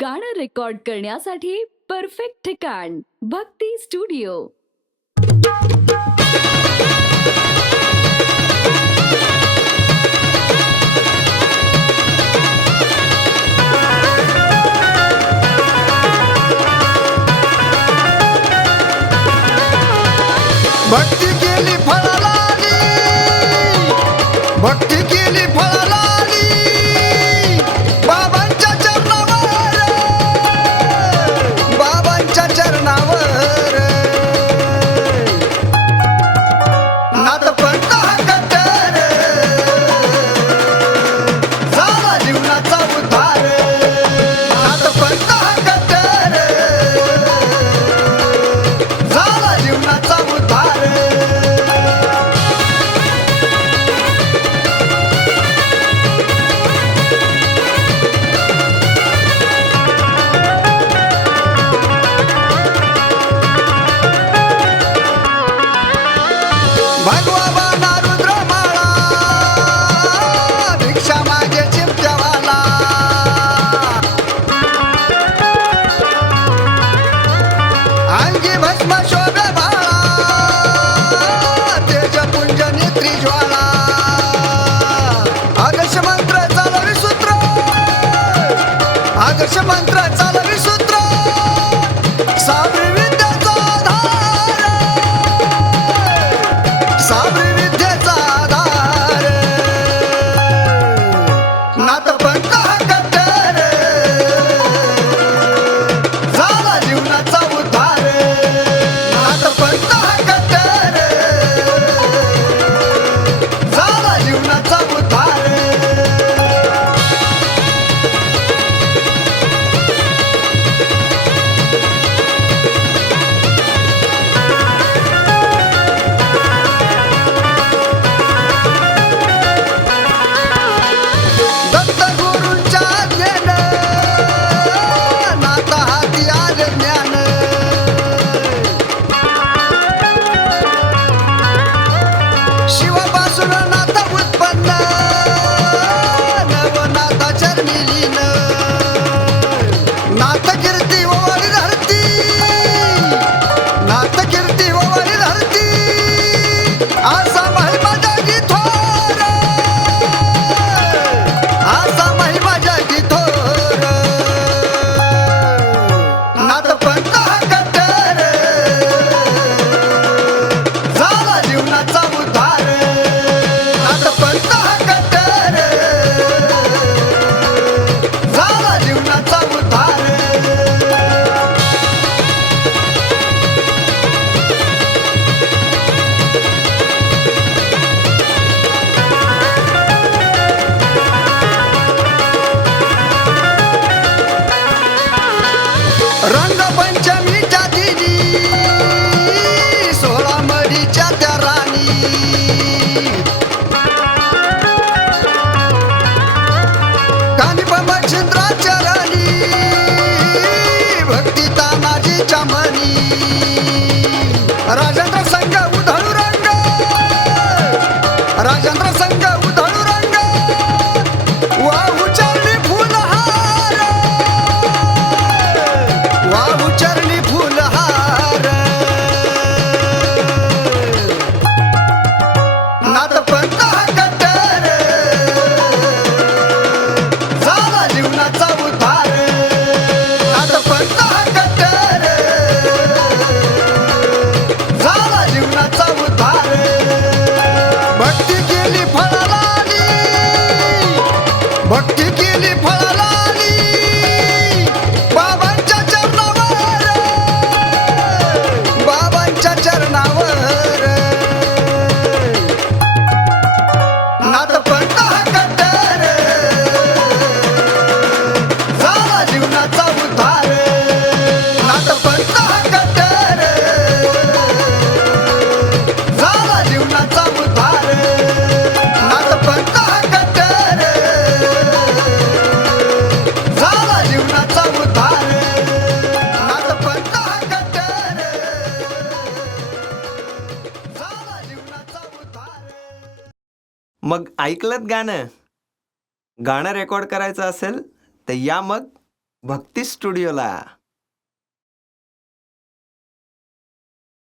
गाणं रेकॉर्ड करण्यासाठी परफेक्ट ठिकाण भक्ती स्टुडिओ भक्ती केली फळाला my short She was Rajendra संघ उधळू रंग! राजेंद्र संघ मग ऐकलंत गाणं? गाणं रेकॉर्ड करायचं असेल तर या मग भक्ती स्टुडिओला.